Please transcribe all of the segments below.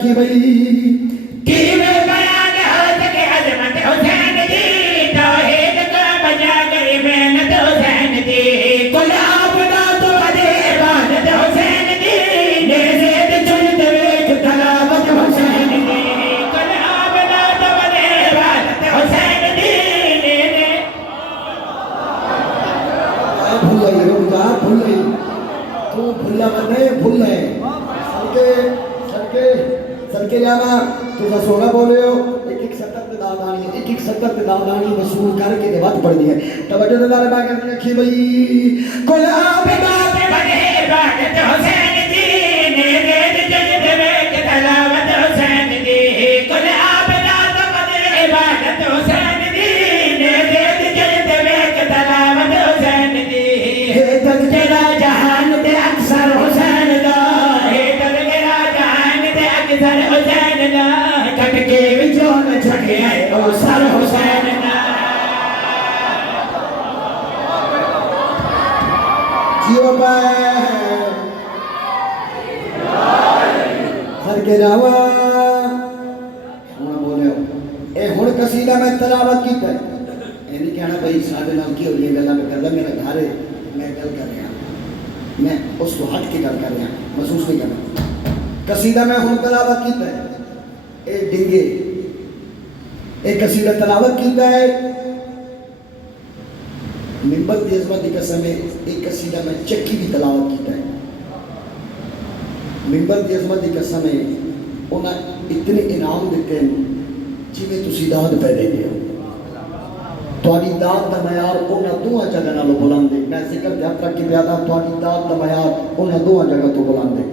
کہ بھئی تیم بیان ہو سکے عظمت حسین دی توحید کو بجا کر محنت حسین دی کل آبنا تو بدے عبادت حسین دی نیزید چنت ویک تلاوت حسین دی کل آبنا تو بدے عبادت حسین دی بھول گئی رک جا بھول گئی تو بھولا بنے بھول ہے سڑکے جانا تو سونا بولے ہو ایک سطر پہ داودانی ایک سطر پہ داودانی وصول کر کے دیوات پڑھ دی ہے توجہ دلالے باقی کرنے رکھی بھئی کل آبنا تو بدے عبادت حسین دی نیزید چنت ویک تلاوت حسین دی کل آبنا تو بدے عبادت حسین دی نیزید چنت ویک تلاوت حسین دی تذکرہ جہان تے اکثر حسین دا تذکرہ جہان تے اکثر حسین دا کٹ کے وچوں نہ چھڑے او سر حسین دا جیو پائے سڑکے جاوا سونا بولے ہو اے ہن قصیدہ میں تلاوت کی ہے اے نہیں کہنا بھائی سادے نام کی ہو یہ گلا میں کر میرا گھر ہے میں گل کر رہا میں اس کو ہٹ کے گل کر رہا محسوس نہیں کرنا قصیدہ میں ہن تلاوت کیتا ہے اے ڈنگے اے قصیدہ تلاوت کیتا ہے منبر کی عظمت کی قسم ہے ایک قصیدہ میں چکی بھی تلاوت کیتا ہے منبر کی عظمت کی قسم ہے انہیں اتنے انعام دیتے ہیں جی میں تسی داد پہ دے گئے تواری داد دا معیار انہاں دوہاں جگہ نالو بلند ہے میں ذکر دے حق رکھ کے پیادا تواری داد دا معیار انہاں دوہاں جگہ تو بلند ہے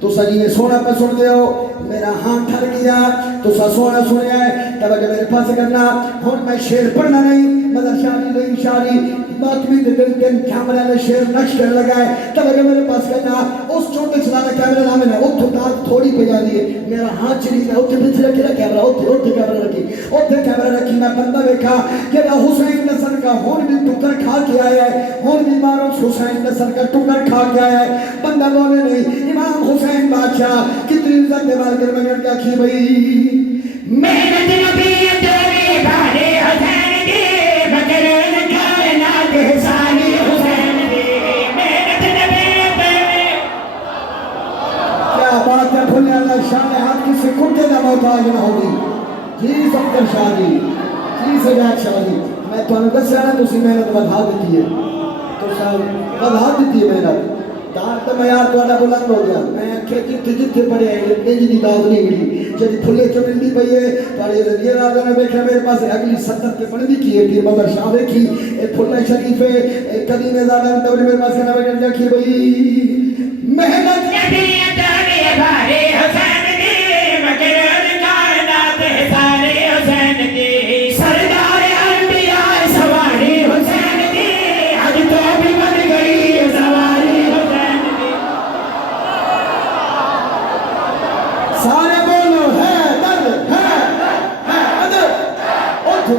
تو سا جی میں سونا پہ سن دے ہو میرا ہاتھ ٹھر گیا تو سا سونا سنیا ہے توجہ میرے پاس کرنا ہون میں شیر پڑھنا نہیں مدر شاری نہیں شاری ماتمی دے دل کے کیمرہ نے شیر نقش کر لگائے توجہ میرے پاس کرنا اس چھوٹے چلانا کیمرہ نامے نے اتھو داد تھوڑی پہ جا دیئے میرا ہاتھ چلی میں اتھے پچھ رکھی رہا کیمرہ اتھے کیمرہ رکھی اتھے کیمرہ رکھی میں بندہ بیکھا کہ وہ حسین نصر کا ہون بھی ٹکر کھا کے آیا ہے ہون بھی ماروس حسین نصر کا ٹکر کھا کے آیا ہے بندہ بولے نہیں امام حسین بادشاہ کتنی عزت دے بار کر مگر کیا کھی بھئی محنت نبی تیری بھارے حسین دی مگر کائنات حسانی حسین دی محنت نبی تیری کیا بات ہے بھولے اللہ شان ہاتھ کسی کٹے نہ محتاج نہ ہوگی جی سبکر شادی جی سجاد شادی میں تو انہوں دس رہا تو اسی محنت بدھا دیتی ہے تو سال بدھا دیتی ہے محنت دار تو میں یار تو اڈا بلند ہو گیا میں کہتی جتھے پڑے ہیں اتنے جی داد نہیں ملی جب پھلے چمل دی پئی ہے پڑے رضی راضا نے بیٹھا میرے پاس اگلی ستت کے پڑھ دی کی ہے پھر مدر شاہ دیکھی اے پھلے شریف ہے قدیم زادہ نے توڑی میرے پاس کہنا بیٹھا جا کی بھئی محنت نبی تیری بھارے حسین دی مگر کائنات حسانی حسین دی سردار انبیاء سواری حسین دی آج تو بھی بن گئی سواری حسین دی سارے بولو ہے درد ہے ادھر اٹھو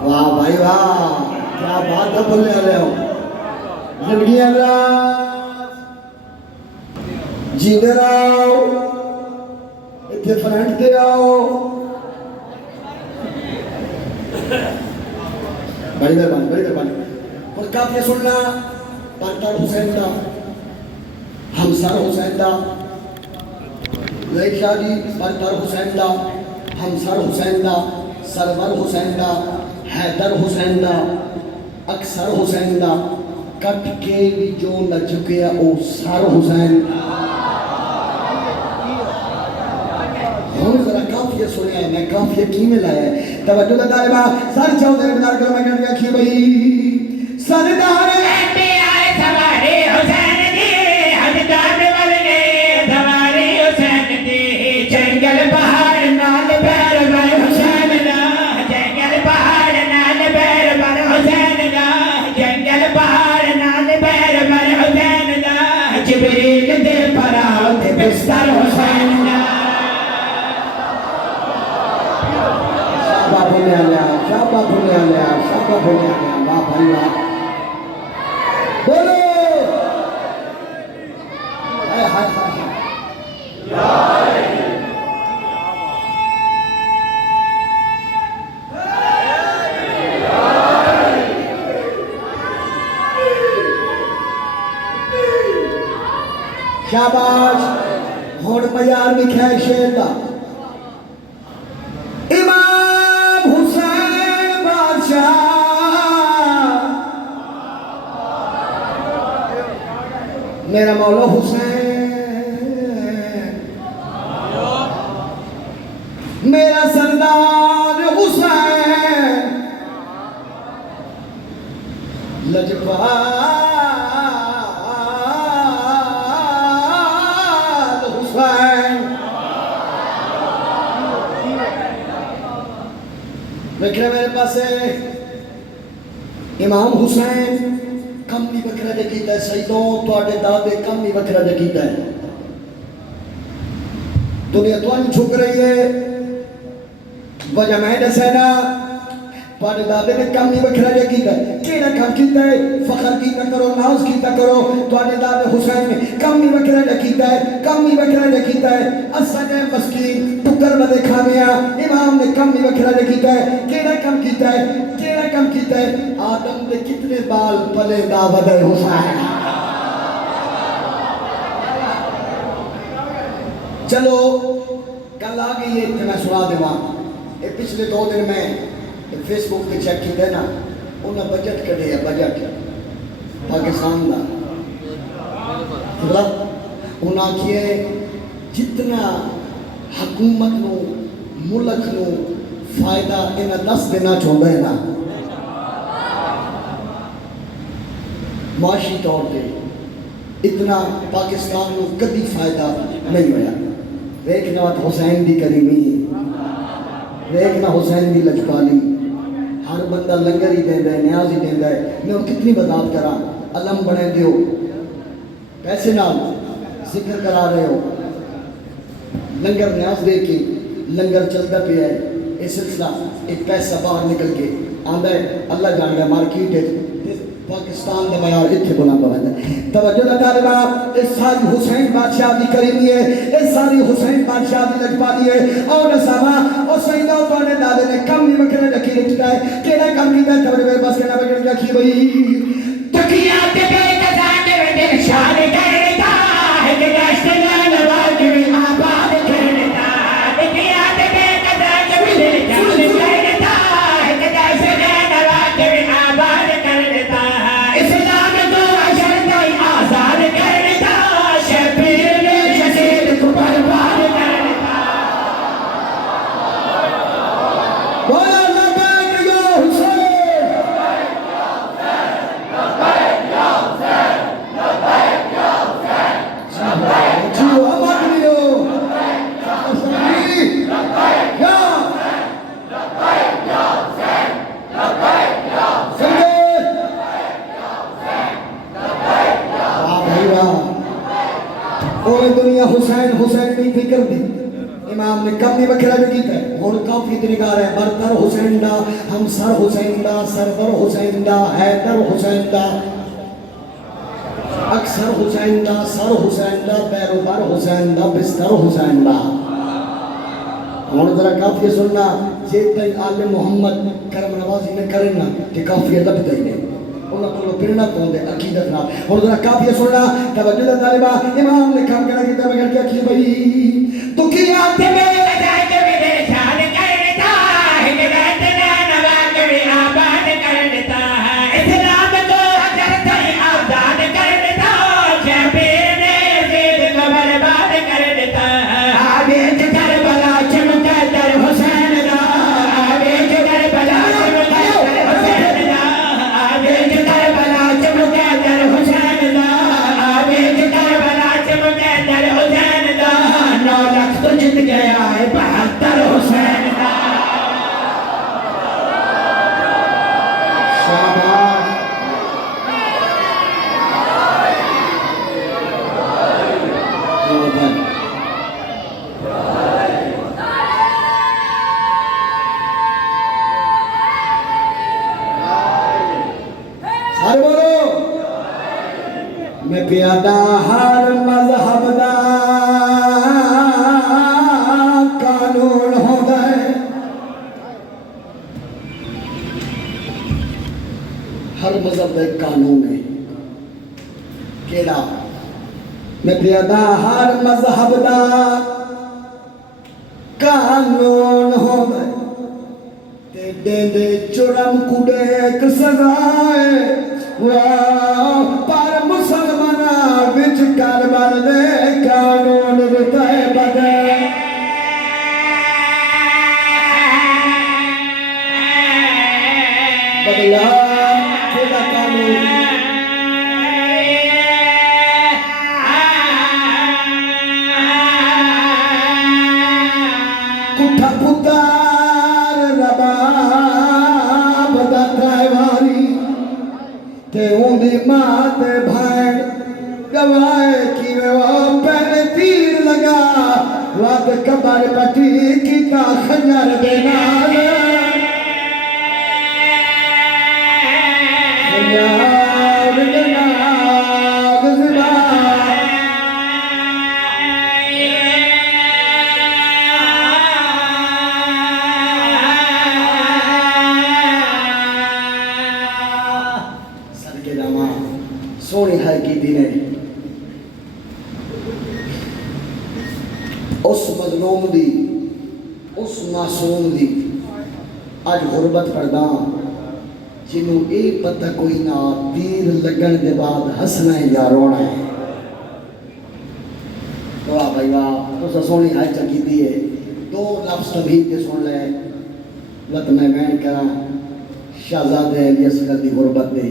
واہ بھائی واہ کیا بات ہے بولنے والے ہو زندگی اللہ جینے رہو اتھے فرنٹ دے آؤ بڑی مہربانی اور کافی سننا پانتر حسین دا ہمسر حسین دا لئی شاہ جی پانتر حسین دا ہمسر حسین دا سرور حسین دا حیدر حسین دا اکثر حسین دا کٹ کے بھی جو نہ چکے او سر حسین ہوں ذرا کافیہ سنیا ہے میں کافیہ کی میں لایا ہے توجہ دا طالبہ سر چاہو ذرا بدار کرو میں کہنے گیا کھی بھئی سردار انبیاء سواری حسین دی حجداد والنے سواری حسین دی جنگل پہاڑ نال پیر بر حسین دا جنگل پہاڑ نال پیر بر حسین دا جنگل پہاڑ نال پیر بر حسین دا جبریل دے پراؤ تے بستر حسین دا شابہ بھولیا لیا شابہ بھولیا لیا واہ بھائی واہ بولو ہائے ہائے ہائے شاباش ہون معیار بھی کھائے شیر دا امام حسین بادشاہ میرا مولا حسین میرا سردار حسین لجپال بکرے میرے پاس ہے امام حسین کم بھی بکرہ دے کیتا ہے سیدوں توڑے دادے کم بھی بکرہ دے کیتا ہے دنیا تو ان چھک رہی ہے وجہ میں دسینا توڑے دادے نے کم بھی بکرہ دے کیتا ہے کینا کم کیتا ہے فخر کیتا کرو ناز کیتا کرو توڑے دادے حسین میں کم بھی بکرہ دے کیتا ہے کم بھی بکرہ دے کیتا ہے اسانے مسکین ٹکر بدے کھانیا امام نے کم بھی بکرہ دے کیتا ہے کینا کم کیتا ہے کینا کم کیتا ہے آدم دے کتنے بال پلے دا بدے حسین چلو کل آگئی یہ اتنا سنا دے وہاں پچھلے 2 دن میں فیس بک پہ چیک کی تھے نا انہاں بجٹ کڑے ہے بجٹ پاکستان دا انہاں کیے جتنا حکومت نو ملک نو فائدہ انہاں 10 دینا چاہتا ہے نا معاشی طور پہ اتنا پاکستان نو کبھی فائدہ نہیں ہویا دیکھنا وقت حسین دی کریمی دیکھنا حسین دی لجپالی ہر بندہ لنگر ہی دیندہ ہے نیاز ہی دیندہ ہے میں وہ کتنی بذات کرا علم بنے دیو پیسے نال ذکر کرا رہے ہو لنگر نیاز دے کی لنگر چلتا پہ ہے اس سلسلہ ایک پیسہ باہر نکل کے آندہ ہے اللہ جان گیا مارکیٹ ہے پاکستان دا معیار اتھے بلند ہوتا ہے توجہ دا طالبہ اس ساری حسین بادشاہ دی کریمی ہے اس ساری حسین بادشاہ دی لجپالی ہے اور نسامہ اور سیدہ توڑے دادے نے کم بھی مکرہ رکھی رکھتا ہے کینا کم کیتا ہے توڑے میرے پاس کہنا بکر رکھی بھئی تکیات بے تزانے میں دل شان کرتا ہے کہ دشت نانواد میں آباد کرتا تکیات بے تزانے میں دل شان کرتا ہے کہ دشت نانواد میں آباد کرتا اسلام کو اشرطی آزاد کرتا شبیر نے شسید کو برباد کرتا بولا لبیک یا حسین جیو امت لیو یا اوہ دنیا حسین حسین نہیں فکر دی امام نے کم نہیں بکرہ جو کیتا ہے اور کافی طریقہ رہے برتر حسین دا ہمسر حسین دا سرور حسین دا حیدر حسین دا اکثر حسین دا سر حسین دا پیروبر حسین دا بستر حسین دا اور ذرا کافی سننا جیتا ہی آل محمد کرم نوازی نے کرنا کہ کافی لبتا ہی نہیں انہاں کو پھرنا پوندے عقیدت نہ اور ذرا کافی سننا توجہ طالبہ امام نے کم کرنا کیتا مگر کیا کی بھئی تو کیا تے میں تزانے میں دل شان کرتا ہے کہ دشت نانواد میں آباد کرتا اسلام کو اشرطی آزاد کرتا شبیر نے یزید کو برباد کرتا آبیج کربلا چمکا در حسین دا آبیج کربلا چمکا در حسین دا آبیج کربلا چمکا در حسین دا آبیج کربلا چمکا در حسین دا 9 لاکھ تو جت گئے تہاڈا ہر مذہب دا قانون ہوندا ہے، ہر مذہب دا ایک قانون ہے، کیڑا؟ میں پیادا ہر مذہب دا قانون ہوندا ہے، تے دے جرم کو ایک سزا ہے، پر مسلماناں وچ کربلا دے قانون دتا ہے بدل۔ بدلا کیڑا قانون؟ کٹھا پتار رباب دا تائیوانی تے اندی ماں تے بھائن گوائے کیوے وہ پہلے تیر لگا واد کبر پٹی کیتا خنجر دے نال خنجر دے نال زبان صدقے جاواں سونی ہے کی دی نے اس مظلوم دی اس معصوم دی اج غربت پڑدا جنوں اے پتہ کوئی نہ تیر لگن دے بعد ہسنا ہے یا رونا ہے۔ واہ بھائی واہ، تو سونی ہے چکی دی ہے۔ دو لفظ تبھی کے سن لے وقت میں بیان کراں شہزادے علی اصغر دی غربت دے،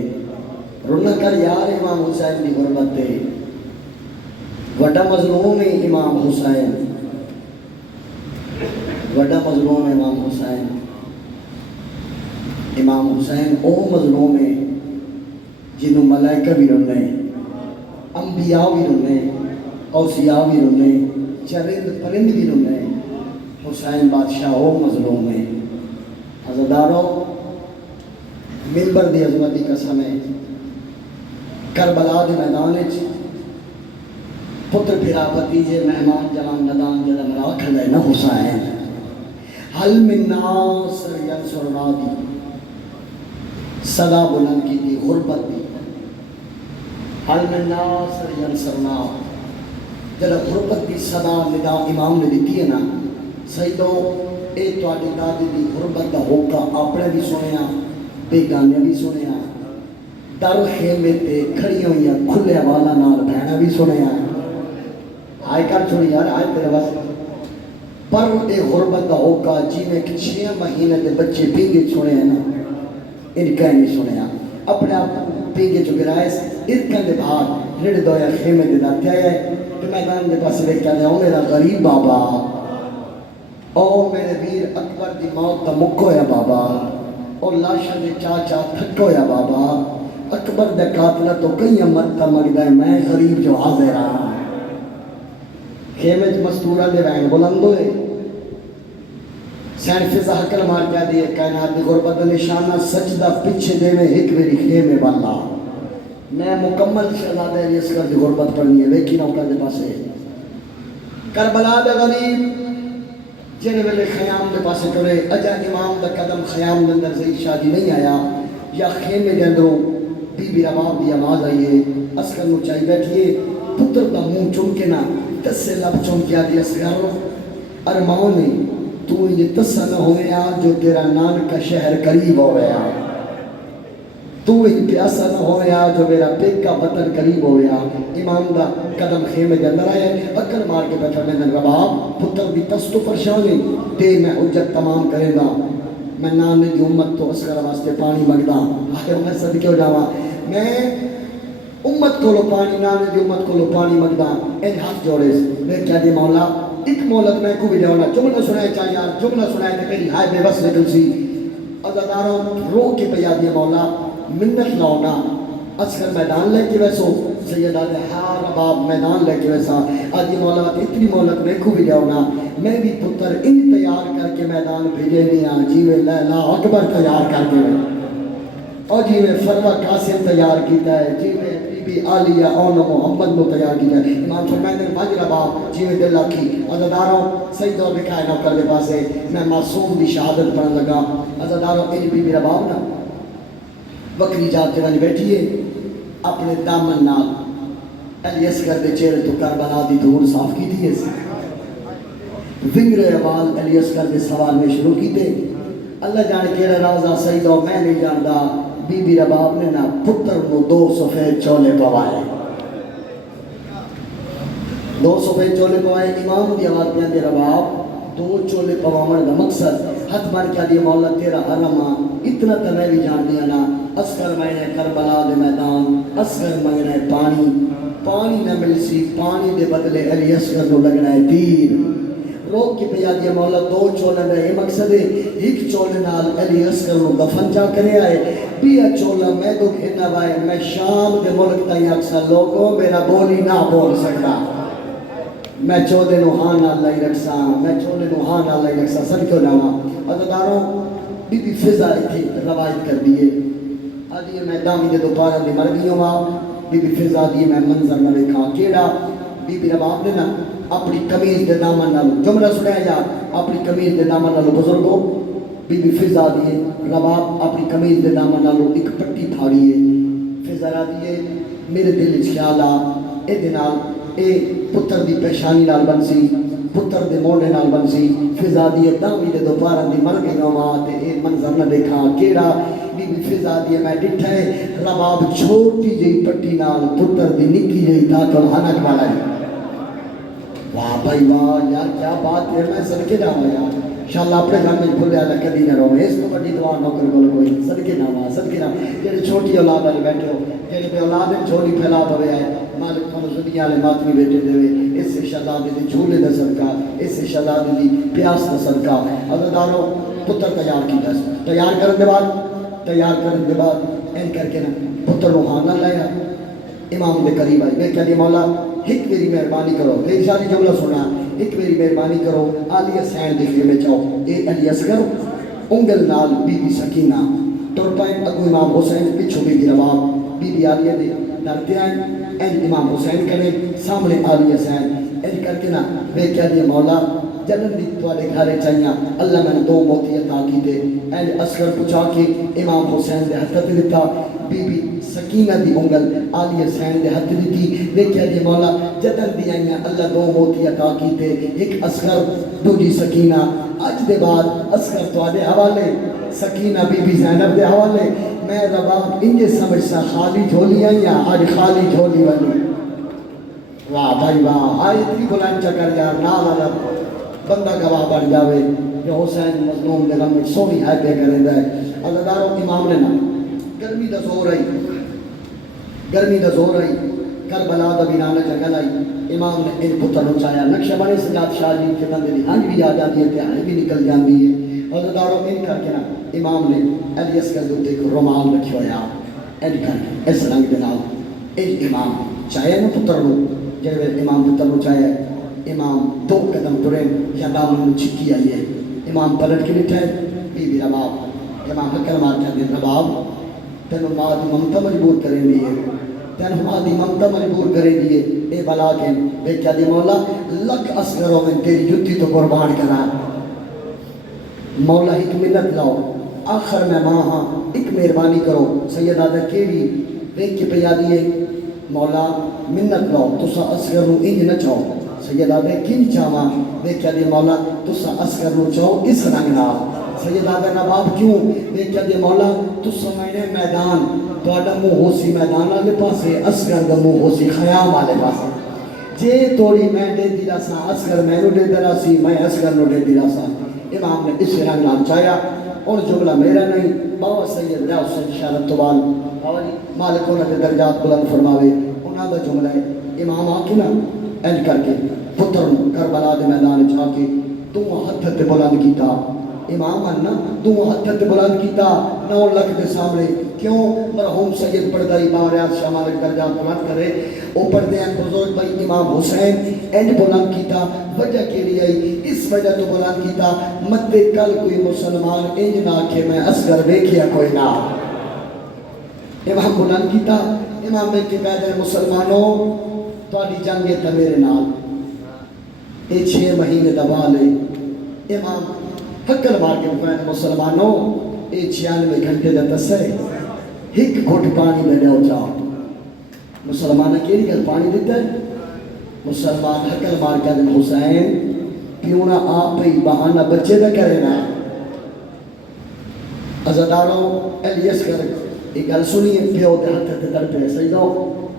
رونا کر یار امام حسین دی غربت دے، وڈا مظلوم ہے امام حسین، وڈا مظلوم ہے امام حسین۔ امام حسین او مظلوم ہے جنہوں ملائکہ بھی رنے، انبیاء بھی رنے، اوصیاء بھی رنے، چرند پرند بھی رنے، حسین بادشاہ او مظلوم ہے۔ عزادارو منبر دی عظمتی قسم ہے، کربلا دے میدان وچ پتر پھرا بھتیجے مہمان جوان ندان جڑا مرا کھڑا ہے نا حسین، حل من ناصر ینصرنا دی صدا بلند کی دی غربت دی، حل من ناصر ینصرنا جڑا غربت دی صدا ندا امام نے دیتی ہے نا سیدو اے تواڈی دادی دی غربت دا ہوکا اپنے بھی سنیا بیگانے بھی سنیا، در خیمے تے کھڑی ہوئی کھلے والا نال بہنا بھی سنیا، آئے کر چھوڑی یار آئے تیرے بس پر اے غربت دا ہوکا جی میں کہ 6 مہینے دے بچے پیگے چھوڑے ہیں نا ان کا نہیں سنیا، اپنے آپ پیگے جو گرائے ارکن دے بھار رڑ دویا خیمے دے داتے آئے کہ میدان دے پاس لے کیا دے او میرا غریب بابا، او میرے ویر اکبر دی موت دا مکو یا بابا، او لاشا دے چاچا تھکو یا بابا، اکبر دے قاتلہ تو کئی امت تا مگدہ ہے میں غریب جو حاضر رہا۔ خیمے جو مستورہ دے وین بلند ہوئے سین فضا حکل مار کیا دیئے کائنات دی غربت نشانہ سجدہ پچھے دے میں ایک میری خیمے والا، میں مکمل شہزادہ علی اصغر دی غربت پڑھنی ہے ویکی نوکا دے پاسے کربلا دے غریب جنہیں ویلے خیام دے پاسے کرے اجا امام دا قدم خیام دے اندر زہی شادی نہیں آیا یا خیمے دے اندروں بی بی رباب دی آواز آئیے اصغر نو چاہی بیٹھئے پتر دا منہ چمکے نا تسے لب چمکیا دی اصغر ارمان نے تو یہ تسا نہ ہویا جو تیرا نان کا شہر قریب ہویا، تو یہ پیاسا نہ ہویا جو میرا پیک کا وطن قریب ہویا۔ امام دا قدم خیمے دے اندر آئے اکل مار کے بیٹھا میں نے رباب پتر بھی تس تو پرشانی تے میں حجت تمام کرے گا، میں نانے دی امت تو اصغر واسطے پانی مگدا، آخر میں صدقے ہو جاوا میں امت کو لو پانی نانے دی امت کو لو پانی مگدا ان ہاتھ جوڑے میں کیا دی مولا ایک مولت میں کو بھی لیونا جملہ سنائے چاہ یار جملہ سنائے تے میری ہائے بے بس نکل سی عزاداروں رو کے پیا دیا مولا منت لاؤنا اصغر میدان لے کے ویسو سیدہ دے ہار باب میدان لے کے ویسا آدھی مولا اتنی مولت میں کو بھی لیونا میں بھی پتر ان تیار کر کے میدان بھیجے نہیں جیوے لیلا اکبر تیار کر کے اور جی میں فروا قاسم تیار کیتا ہے، جی میں بی بی عالیہ اون محمد کو تیار کیتا ہے، امام فرمائے نے ماجرہ باپ جی میں دل آکھی عزاداروں صحیح دور لکھا ہے نوکر دے پاسے میں معصوم دی شہادت پڑھن لگا، عزاداروں ایک بی بی رباب نا بکری جات کے والی بیٹھی ہے اپنے دامن نال علی اصغر دے چہرے تو کربلا دی دھول صاف کی تھی اس فنگر عوال علی اصغر دے سوال میں شروع کی تھے، اللہ جانے کیڑا رازہ سید ہو میں نہیں جاندا، بی بی رباب نے نا پتر کو 2 سفید چولے پوائے، 2 سفید چولے پوائے، امام دی آواز میں دے رباب 2 چولے پواؤں کا مقصد ہاتھ بن کیا دی مولا تیرا حرمہ اتنا تو میں بھی جان دیا نا، اصغر میں نے کربلا دے میدان اصغر میں نے پانی نہ مل سی، پانی دے بدلے علی اصغر کو لگنا ہے تیر، روک کے پہ دیا مولا 2 چولے میں یہ مقصد ہے، ایک چولے نال علی اصغر کو دفن جا کرے آئے، بیا چولا میں تو کھینا بائے میں شام دے ملک تائیں اکثر لوگوں میرا بولی نہ بول سکتا، میں چولے نو ہاں نہ اللہ ہی رکھسا، میں چولے نو ہاں نہ اللہ ہی رکھسا، سر کیوں ناما عزاداروں بی بی فضا تھی روایت کر دیئے آدھی میں دامی دے دوپارہ دی مر گئی ہوں، بی بی فضا دی میں منظر نہ دیکھا کیڑا بی بی رباب نے نا اپنی قمیض دے دامن نالو جملہ سنایا جا اپنی قمیض دے دامن نالو بزرگو بی بی فضا دیئے رباب اپنی قمیض دے دامن نالو ایک پٹی پھاڑیے فضا را دیئے میرے دل خیالا اے دنال اے پتر دی پیشانی نال بنسی پتر دے موڑے نال بنسی فضا دیئے دامی دے دوپارہ دی مر گئی ہوں تے اے منظر نہ دیکھا کیڑا بی بی فضا دیئے میں ڈٹھا ہے رباب چھوٹی جئی پٹی نال پتر دی نکی جئی تاکل ہنک والا ہے، واہ بھائی واہ یار کیا بات ہے، میں صدقے جاؤں یار انشاءاللہ اپنے گھر میں بھولے اللہ کدی نہ رہو، اس کو بڑی دعا نوکر کو کوئی صدقے نہ صدقے نہ جڑے چھوٹی اولاد والے بیٹھے ہو جڑے پہ اولاد چھوٹی پھیلا پوے ہے مالک کو دنیا والے ماتمی بیٹے دے اس سے شہزادے دی جھولے دا صدقہ، اس سے شہزادے دی پیاس دا صدقہ، عزاداروں پتر تیار کی دس تیار کرن دے بعد این کر کے نا پتر رو ہاں نہ لایا امام دے قریب آئی میں کہہ دی مولا ایک میری مہربانی کرو، ایک ساری جملہ سنا، ایک میری مہربانی کرو عالیہ سین دیکھئے میں چاہو اے علی اصغر انگل نال بی بی سکینہ ٹور پائیں اگو امام حسین پچھو بی بی رباب بی بی عالیہ دے ڈرتے آئیں این امام حسین کریں سامنے عالیہ سین این کر کے نا میں کہہ دی مولا جنم دی توالے گھارے چاہیاں اللہ میں نے 2 موتی عطا کی دے این اصغر پچھا کے امام حسین دے حضرت دیتا بی بی سکینہ دی انگل عالیہ سین دے حد دیتی دیکھیا دی مولا جدن دی آئیاں اللہ 2 موتی عطا کی دے ایک اصغر دوجی سکینہ اج دے بعد اصغر تو آدھے حوالے سکینہ بی بی زینب دے حوالے میں رباب انجے سمجھ سا خالی جھولی آئیاں آج خالی جھولی والی واہ بھائی واہ آئی اتنی بلند چکر یار نال عرب بندہ گواہ بڑھ جاوے جو حسین مظلوم دے غم میں سونی آئے پہ کریں دے عزاداروں امام نے نا گرمی دا زور آئی کربلا دا بینانا جگل آئی امام نے ان پتر نو چاہیا نقشہ بنے سجاد شاہ جی کے بندے دی ہنج بھی آ جاتی ہے تیاری بھی نکل جاندی ہے عزاداروں ان کر کے نا امام نے علی اصغر دے کو رومال رکھیا ہویا این کر کے اس رنگ دے نال ایک امام چاہیا نا پتر نو جب امام پتر نو چاہیا امام 2 قدم ٹرے یا دامن چکی آئی ہے امام پلٹ کے لٹھے بی بی رباب امام حکر مار کر دیں رباب تینو مادی ممتا مجبور کریں دیئے تینو مادی ممتا مجبور کریں دیئے اے بلا کے بیچا دی مولا لکھ اصغروں میں تیری جتی تو قربان کرا مولا ایک منت لاؤ آخر میں ماں ہاں ایک مہربانی کرو سید آدھا کیڑی بیچ کے پیا دیئے مولا منت لاؤ تسا اصغر نو انج نہ چاہو سید آدھے کن چاہاں بیچا دی مولا تسا اصغر نو چاہو اس رنگ نہ سید آدھا نباب کیوں بیچا دی مولا تسا میں میدان تو آدھا مو ہو سی میدان آلے پاسے اصغر دا مو ہو سی خیام آلے پاسے جے توڑی میں دے دی رسا اصغر میں نو دے دی رسی میں اصغر نو دے دی رسا امام نے اس رنگ نام چاہیا اور جملہ میرا نہیں بابا سید رہا حسین شارت توال مالک انہوں نے درجات بلند فرماوے انہوں دا جملہ ہے امام آکے نا این کر کے پتر کربلا دے میدان چاہ کے تو ہتھ تے بلند کیتا امام اننا تو ہتھ تے بلند کیتا 9 لکھ دے سامنے کیوں مرحوم سید پردائی باوریات شاہ مالک درجات بلند کرے او پردے ہیں بزرگ بھائی امام حسین این بلند کیتا وجہ کے لیے آئی اس وجہ تو بلند کیتا مت کل کوئی مسلمان انج نہ کہ میں اصغر بیکھیا کوئی نہ امام بلند کیتا امام نے کہ کہتے ہیں مسلمانوں تواڈی جنگ ہے میرے نال یہ 6 مہینے دبا لے امام حکل مار کے کہتے ہیں مسلمانوں یہ 96 گھنٹے دا تسے ایک گھٹ پانی دے دیو جاؤ مسلمان کیڑی گل پانی دیتا ہے مسلمان حکل مار کے کہتے حسین کیوں نہ آپ ہی بہانہ بچے دا کرے نا عزاداروں علی اصغر ایک گل سنیے پیو دے ہاتھ تے تڑپے سجدو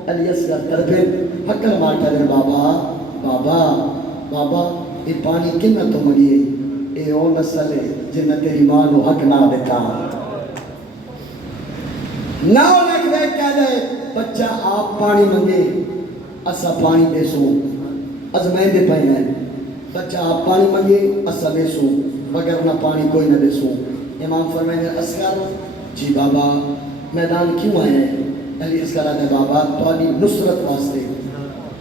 علی اصغر تڑپے حکل مار کے بابا بابا بابا یہ پانی کنا تو مگی اے او نسل ہے جن تیری ماں نو حق نہ دیتا نہ لگ دے کہہ دے بچہ آپ پانی منگے اسا پانی دے سو ازمین دے پے ہیں بچہ آپ پانی منگے اسا دے سو مگر نہ پانی کوئی نہ دے سو امام فرمائے اصغر جی بابا میدان کیوں آئے ہیں علی اصغر آدھے بابا تواڈی نصرت واسطے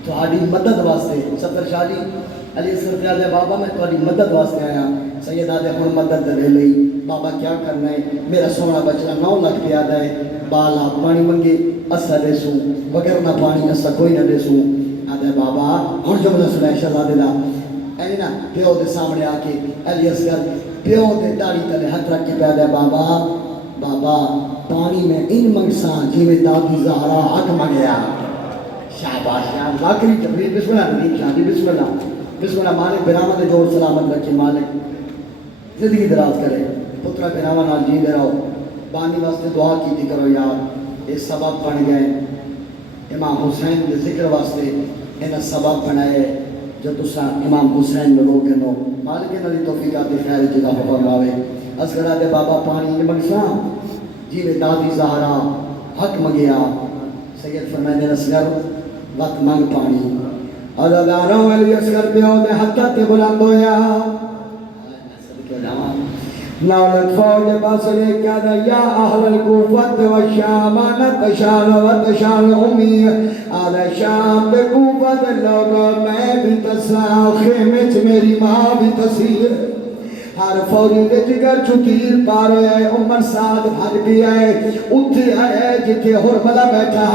تواڈی مدد واسطے سفر شاہ جی علی اصغر آدھے بابا میں تواڈی مدد واسطے آیا سید آدھے ہن مدد دے لئی بابا کیا کرنا ہے میرا سونا بچہ 9 لاکھ پہ آدھا ہے بالا پانی منگے اسا دے سو بغیر نہ پانی اسا کوئی نہ دے سو آدھے بابا ہن جملہ سنائے شہزادے دا اینی نا پیو دے سامنے آ کے علی اصغر پیو دے داڑھی تلے ہاتھ رکھ کے پہ آدھے بابا بابا پانی میں ان منگساں جی میں دادی زہرا حق منگیا شاباش شاہ ذاکری تبریز بسم اللہ نبی شاہ جی بسم اللہ مالک برامت جوڑ سلامت رکھے مالک زندگی دراز کرے پترہ برامت نال جی دے رہو بانی واسطے دعا کی تھی کرو یار یہ سبب بن گئے امام حسین دے ذکر واسطے انہا سبب بنائے جو تسا امام حسین لوگے نو مالک نبی توفیقات خیر جگہ فرماوے اصغر دے بابا پانی منگساں جی میں دادی زہرا حق منگیا سید فرمائے دے اصغر وقت منگ پانی عزاداروں علی اصغر پیو دے حتہ تے بلند ہویا نالت فوج باسلے کیا دا یا اہل الکوفت و شامانت شان و تشان امی آدھا شام دے کوفت لوگو میں بھی تسا خیمچ میری ماں بھی تصیر ہر فوجی دے جگر چھتیر پارے آئے عمر سعد بھر بھی آئے اتھی آئے جتے حرملہ بیٹھا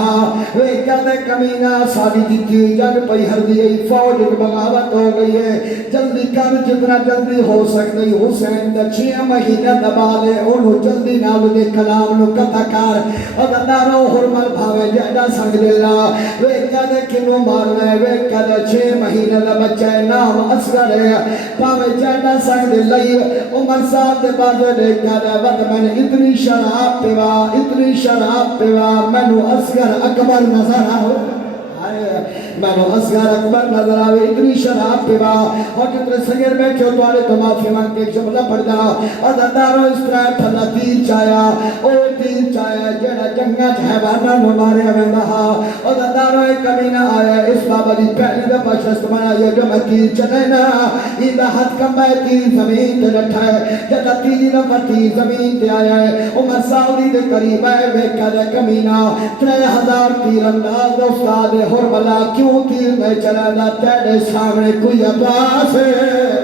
وہ کہتے کمینہ ساری جتی جگ پئی ہر دیئی فوج بغاوت ہو گئی ہے جلدی کر جتنا جلدی ہو سکتی حسین دا 6 مہینہ دبا لے انہوں جلدی نالو دے کلام نو کتا کار اگر دارو حرمل بھاوے جہدہ سنگ دلہ وہ کہتے کنو مارنا ہے وہ کہتے 6 مہینہ دا بچہ نام اصغر ہے بھاوے جہدہ سنگ دلہ عمر صاحب دے بازے دیکھا دے وقت میں نے اتنی شراب پیوا میں نو اصغر اکبر نظر آؤ میں نو اصغر اکبر نظر آوے اتنی شراب پیوا اور جتنے سنگر بیٹھے ہو تو آلے تو معافی مانگ کے جملہ پڑھ دا عزاداروں اس طرح پھلا تیر چایا او تیر چایا جڑا جنگا جہبانا نمارے ہمیں رہا عزاداروں ایک کمینہ آیا اس بابا جی پہلی دفعہ شست مانا یہ جو میں تیر چلے نا ایدہ حد کم میں تیر زمین تے رٹھا ہے جتا تیری دفعہ تیر زمین تے آیا ہے عمر ساوری دے قریب ہے ویکھا دے کمینہ 3000 تیر انداز استاد حرملہ کیوں تیر میں چلا دا تیرے سامنے کوئی عباس ہے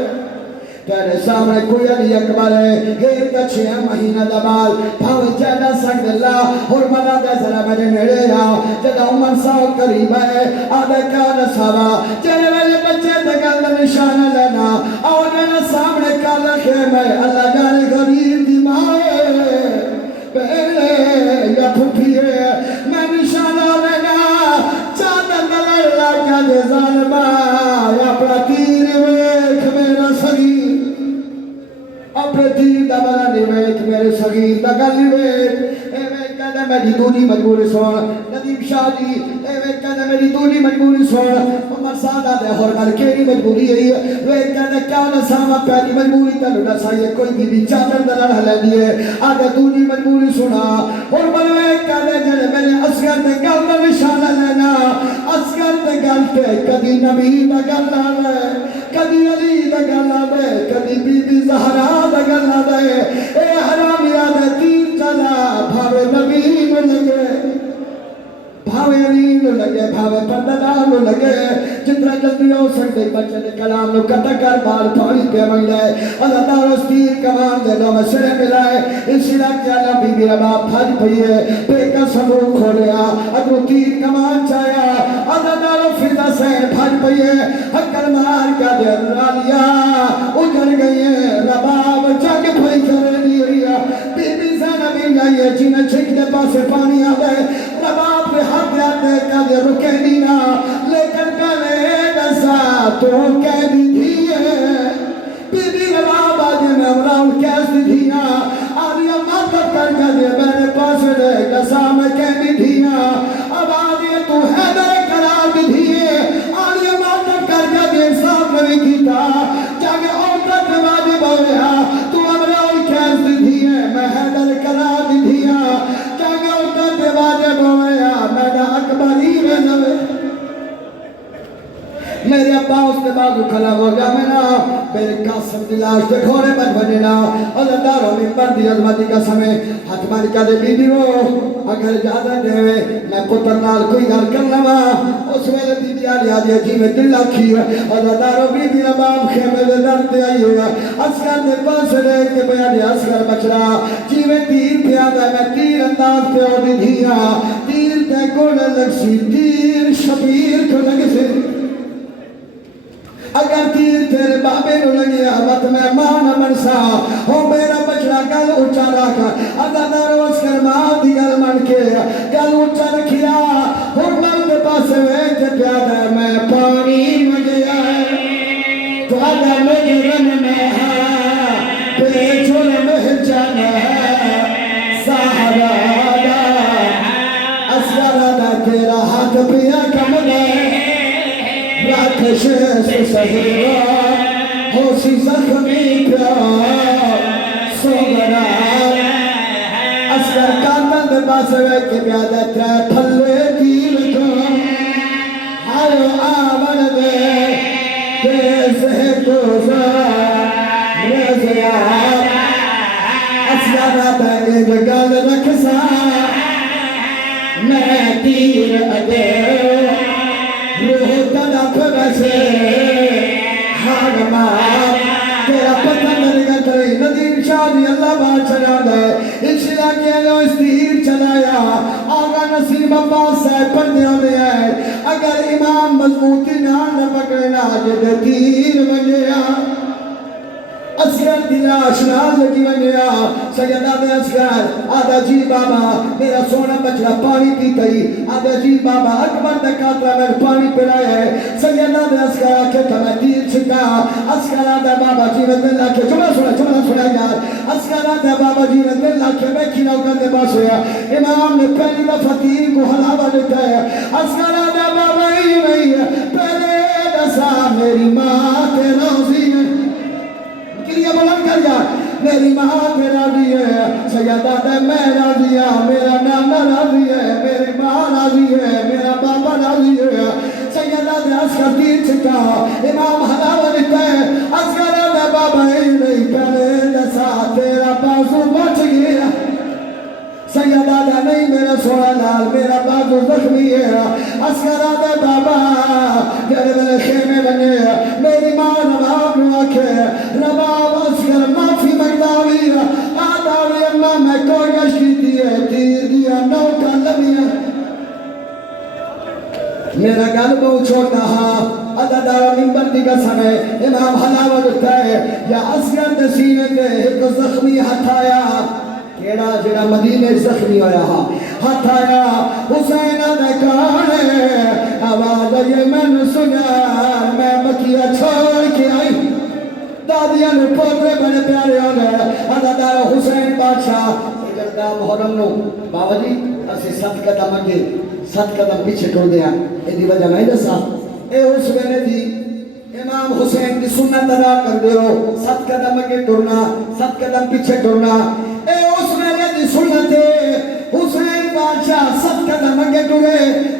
تیرے سامنے کوئی علی اکبر ہے ایک 6 مہینہ دبال بھاوے جیدہ سنگ اللہ حرملہ دے ذرا میرے میرے یا جدہ عمر صاحب قریب ہے آدھے کان صحابہ جنہ میرے بچے دگل نشانہ لینا اور جنہ سامنے کالا خیمہ اللہ جانے غریب دی مائے پہلے یا پھپیے میں نشانہ لینا چاہتا دلال لاکہ دے ظالمہ اپنا تیر ویکھ میرا صغیر اپنے تیر دبالا نویکھ میرے صغیر دگل نویکھ اے میں کہنے میری دوری مجبوری سوڑ ندیم شاہ جی اے میں کہنے میری دوری مجبوری سوڑ عمر سادہ دے حرمل کیری مجبوری ہے وہ کہنے کیا نسامہ پہلی مجبوری تلو نسائیے کوئی بھی چادر دلال حلے دیئے آگے دوری مجبوری سنا حرمل وہ کہنے جنے میرے اصغر دے گل میں نشانہ لینا اصغر دے گل تے کدی نبی دا گل نہ دے کدی علی دا گل نہ دے کدی بی بی زہرا دا گل نہ دے اے حرامی آدھے تیر چلا بھاوے نبی نو لگے بھاوے علی نو لگے بھاوے پردہ نو لگے جتنا جلدی ہو سکتے بچے دے کلام نو کٹا کر بال پانی پہ منگلے اللہ تعالیٰ اس تیر کمان دے دو مسئلے ملائے اسی لئے اللہ بی بی رباب پھج پئیے بے کا سبو کھولیا اگر تیر کمان چایا اللہ تعالیٰ فضا سین پھج پئیے حکر مار کا دے رالیا اجھر گئی رباب جگ پھائی کر دیا بی بی زینب مل گئی جنہیں چھک دے پاسے پانی آدھے رباب پہ حق دیتے کا دے رکے دینا لیکن کلے نسا تو کہہ دی دیئے بی بی رباب آجے میں امراؤں کیس دی دیا آدھیا مطلب کر کے دے میرے پاس دے نسا میں کہہ دی دیا اب آدھیا تو حیدر قرار دی دیئے آدھیا مطلب کر کے دے انصاف نہیں کیتا جاگے عورتت میں واجب ہو رہا تو امراؤں کیس دی دیئے میں حیدر قرار دی دیا جاگے عورتت میں واجب ہو رہا میں دا اکبری میں نوے میرے ابا اس کے بعد کھلا ہو گیا میرے قاسم دلاش دے کھوڑے بچ بجنا اللہ داروں میں بردی عظمتی کا سمیں حتمان کا دے بی بی رو اگر اجازت دے میں پتر نال کوئی گھر کر لما اس ویلے بی بی آلی آدھی جی میں دل لکھی اللہ داروں بی بی رباب خیمے دے درد دے آئی ہوگا اسکر دے پاس دے کے بیانی اسکر بچ رہا جی میں تیر پہ آدھا میں تیر انداز پہ آدھی دھیا تیر تے کوڑے لگ سی تیر شبیر کو لگ سی اگر تیر تیرے بابے نو لگے وقت میں مانا منسا ہو میرا بچڑا گل اچھا رکھا اگر دروس کر ماں دی گل من کے گل اچھا رکھیا ہو مل دے پاس ویج پیادہ میں پانی مجھے آئے تو اگر مجھے رن میں ہے پیچھول میں جانا ہے سہارا اسکارا تیرا ہاتھ پیا کمنے راتشے سے سہیرا ہو سی زخمی پیار سوگرا اسکر کاتن دے باسوے کے بیادہ ترے پھلے دیل کو ہائیو آمن دے دیسے کوزا رزیا اسکر بینی جگل رکھسا میں تیر ادے روح تدا پھرسے حرمات تیرا پتن نگا تری ندیم شادی اللہ بات چلا دے انشاءاللہ کے لئے اس تیر چلایا آگا نصیب عباس صاحب پڑھنے ہونے آئے اگر امام مضبوطی نہ پکڑنا جدے تیر بنیا اسکر دلاش ناز کی ونیا سیدہ دے اسکر آدھا جی بابا میرا سونا بچڑا پانی پیتا ہی آدھا جی بابا اکبر دکاترہ میں پانی پلایا ہے سیدہ دے اسکر آکے تمہیں تیر چھکا اسکر آدھا بابا جی میں دل لاکے جملہ سنا یار اسکر آدھا بابا جی میں دل لاکے میں کھیناؤ کرنے باس ہویا امام نے پہلی دفعہ تیر کو حلاوہ دیتا ہے اسکر آدھا بابا ہی نہیں ہے پہلے دسا میری ماں کے روزی ہے یہ بلند کر جا میری ماں میں راضی ہے سیدہ دے میں راضی ہے میرا نانا راضی ہے میری ماں راضی ہے میرا بابا راضی ہے سیدہ دے اسکر تیر چھکا امام حلاوہ لکھتا ہے اسکر دے بابا ہی نہیں پہلے جیسا تیرا بازو بچ گیا سیدہ دے نہیں میرا سوڑا لال میرا بازو زخمی ہے اسکر دے بابا جڑے میرے خیمے بنے میری ماں رباب نو آکھے رباب اسکر معافی مگداوی آدھاوی اممہ میں کوئی گشتی دیئے تیر دیا نوکا لبیا میرا گل بہت چھوٹا ہاں اللہ دارا منبر دی قسم ہے امام حلاوہ لکھتا ہے یا اسکر دے سینے تے ایک زخمی ہاتھ آیا کیڑا جڑا مدینے زخمی ہویا ہاتھ آیا حسین دے کانے آواز یہ من سنا میں مکیہ چھوڑ کے آئی دادیاں نے پوترے بڑے پیارے ہو گئے اللہ دارا حسین بادشاہ سجردہ محرم نو بابا جی اسی 7 قدم اگے 7 قدم پیچھے ٹر دیا ایدی وجہ میں دسا اے اس ویلے دی امام حسین کی سنت ادا کر دے ہو 7 قدم اگے ٹرنا 7 قدم پیچھے ٹرنا اے اس ویلے دی سنت حسین بادشاہ 7 قدم اگے ٹرے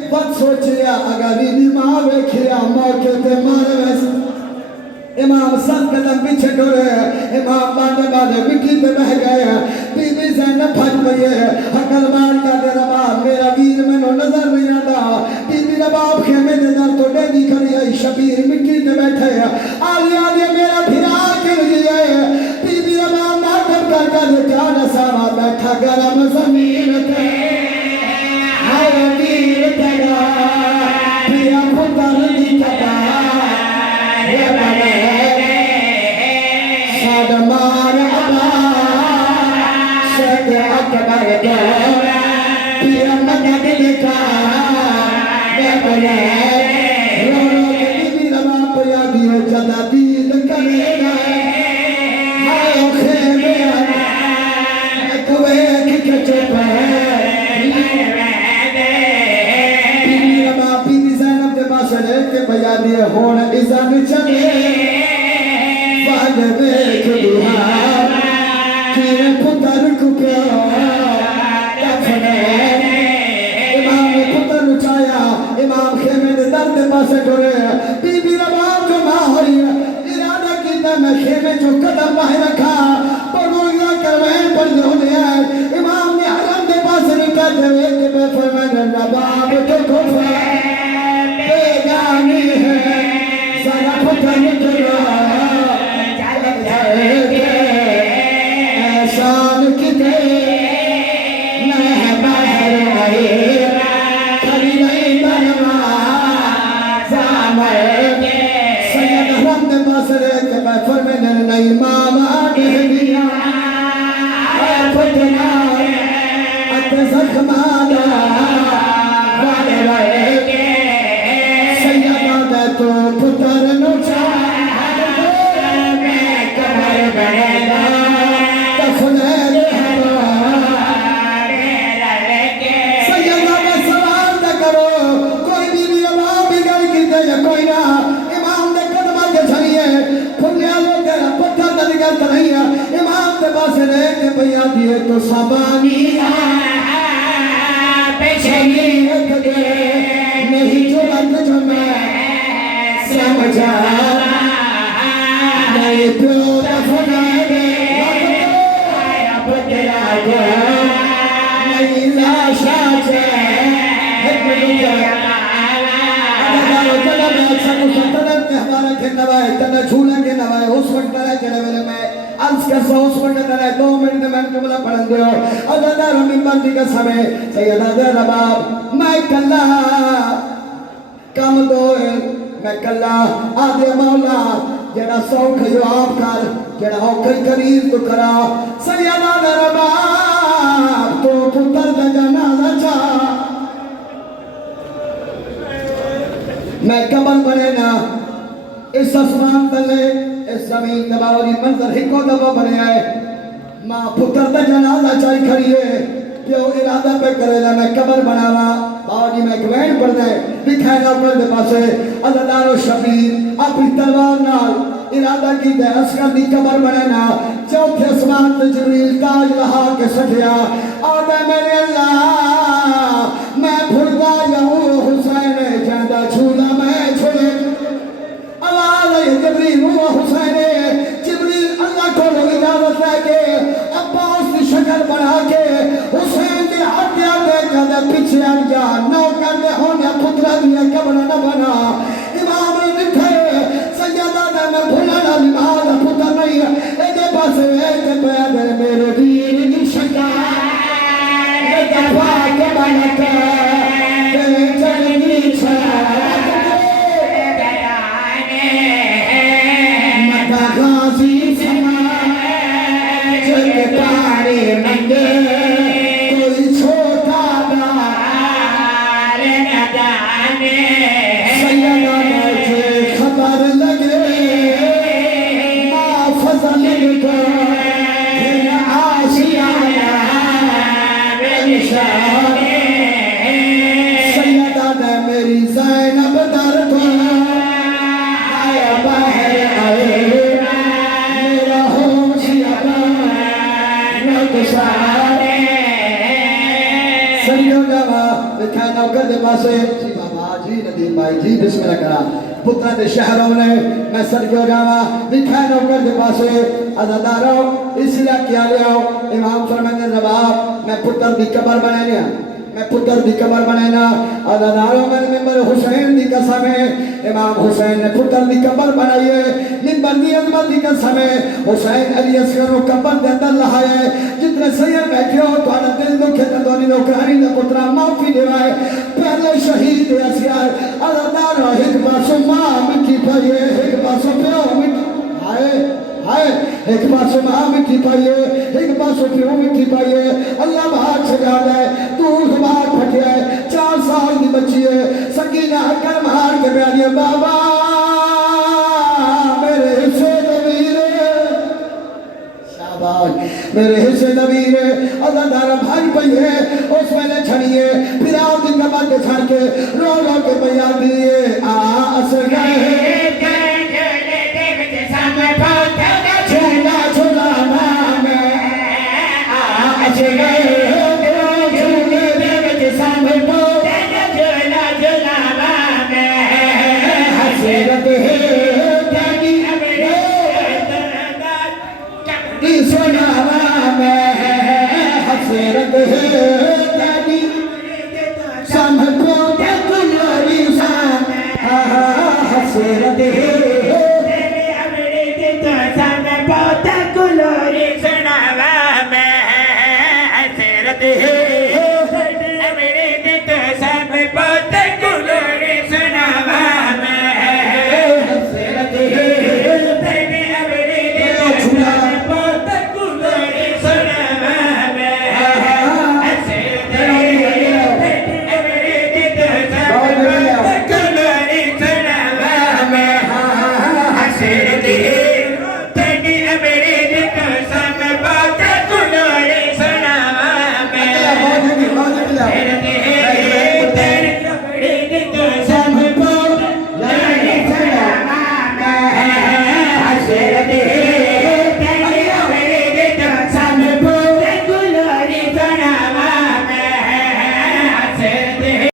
بات سوچیا اگر دی ماں ویکھیا موقع تے مارے ویسے امام 7 قدم پیچھے ٹرے امام باندے مٹی پہ بہ گئے بی بی زینب پھج پئی ہے حقل مار کا دے رباب میرا ویر میں نظر نہیں آتا بی بی رباب خیمے دے در تو ڈیگی کری ہے شبیر بیٹھا گرم زمین تے ہر ویر تیرا پیا پتر دی کبار بنے ساد مار ابا سد اکبر دو پیا مدد دکھا بنے رو رو کے بی بی روا پیا دیو جدا دید کرے گا ہاں خیمے آنے کوئے کی کچے پہ بی بی روا بی بی زینب دے باشرے کے بیا دیے ہون ازان چلے وعد بیک بہار کیے پتر کو پیو کفنے امام پتر نچایا امام خیمے دے درد پاسے کرے بی بی روا جو ماں ہوئی ارادہ کیتا میں خیمے جو قدم باہر رکھا پڑھویا کروین پر دھونے آئے امام نے حرم دے پاسے نکل دے ہوئے کہ بے فرمائے رباب تو کفر بیگانی ہے ذرا پتر نکلا احسان کی دے میں باہر آئی کھڑی نہیں بنوا زامر سید حرم دے باسرے کے میں فرمائے نہیں ماما آگے دیا فتنا ات زخمانا والے والے سیدہ دے تو پتر نوچا میں کمر بنے گا کفنے سیدہ میں سوال نہ کرو کوئی بی بی روا بگڑ کی دے یا کوئی نہ امام دے قدمہ کے چھڑیے پھلیا لو تیرا پتھر نہ نگلتا نہیں ہے امام دے پاسے رہے کہ بھیا دیے تو سبانی شریعت دے نہیں جو لگ جو میں سمجھا نہیں پیو دفنا دے پترا جو نہیں لاشا چھے حکم جا چلا میں اکثر سلطنت کے ہمارا کے نوائے تنہ جھولا کے نوائے اس وقت طرح چلے ملے میں عرض کا سو اس وقت طرح 2 منٹ میں جملہ پڑھن دیو عددہ رمین بندی کا سمیں سیدہ دے رباب میں کلا کم دوئے میں کلا آدھے مولا جڑا سوکھ جو آپ کر جڑا اوکھل کریر تو کرا سیدہ دے رباب تو پتر دا جنازہ چاہ میں قبر بنے نا اس اسمان تلے اس زمین دباوری منظر ہکو دبا بنے آئے ماں پتر دا جنازہ چاہی کھڑیے پیو ارادہ پہ کرے لا میں قبر بناوا باوجی میں گوین پڑھ دے دکھائے نا پڑھ دے پاسے اللہ دار و شبیر اپنی تلوار نال ارادہ کی دے اسکر دی قبر بنے نا چوتھے اسمان تے جبریل تاج لہا کے سٹھیا آدھے میرے اللہ میں بھڑدا یہوں حسین جاندہ چھولا میں چھوڑے جبریل و حسین جبریل اللہ کو اجازت لے کے عباس کی شکل بنا کے حسین کے ہاتھ آتے جاندے پیچھے آ جا نو کر دے ہونے پترہ دیا قبر نہ بنا امام نے لکھے سیدہ نے میں بھولا نماز پتر نہیں ایدے پاس ایک پیادر میرے دین کی شکل دفاع کے بناتے چلنی چھا غازی سما جل پاڑے منگے کوئی چھوٹا بار نہ جانے سیدہ مجھے خبر لگے ماں فضل کو پھر آشیانہ میری شانے سیدہ نے میری زینب در کو آیا باہر آئے سریوں جاوا بکھائے نوکر دے پاسے جی بابا جی ندیم بھائی جی بسم اللہ کرا پترہ دے شہروں نے میں سریوں جاوا بکھائے نوکر دے پاسے عزاداروں اس لیے کیا لے آؤ امام فرمائے رباب میں پتر دی قبر بنے لیا میں پتر دی قبر بنائنا آدھاناروں میں ممبر حسین دی قسم ہے امام حسین نے پتر دی قبر بنائیے ممبر دی عظمت دی قسم ہے حسین علی اصغر و قبر دے اندر لہائے جتنے سید بیٹھے ہو تو آنا دل دکھے تندونی نوکرانی دا پترہ معافی دیوائے پہلے شہید اصغر آدھاناروں ایک پاسو ماں مٹی پائیے ایک پاسو پیو مٹی ہائے ایک پاسو ماں مٹی پائیے ایک پاسو پیو مٹی پائیے اللہ بہت سجاد ہے تو خبار پھٹے ہے 4 سال دی بچی ہے سکینہ کر مہار کے بیانی ہے بابا میرے حصے نبیر شاباش میرے حصے نبیر اللہ دارہ بھائی پئی ہے اس میں نے چھڑیے پھر آؤ دن کا بات چھڑ کے رو رو کے بیا دیئے اثر گئے ہے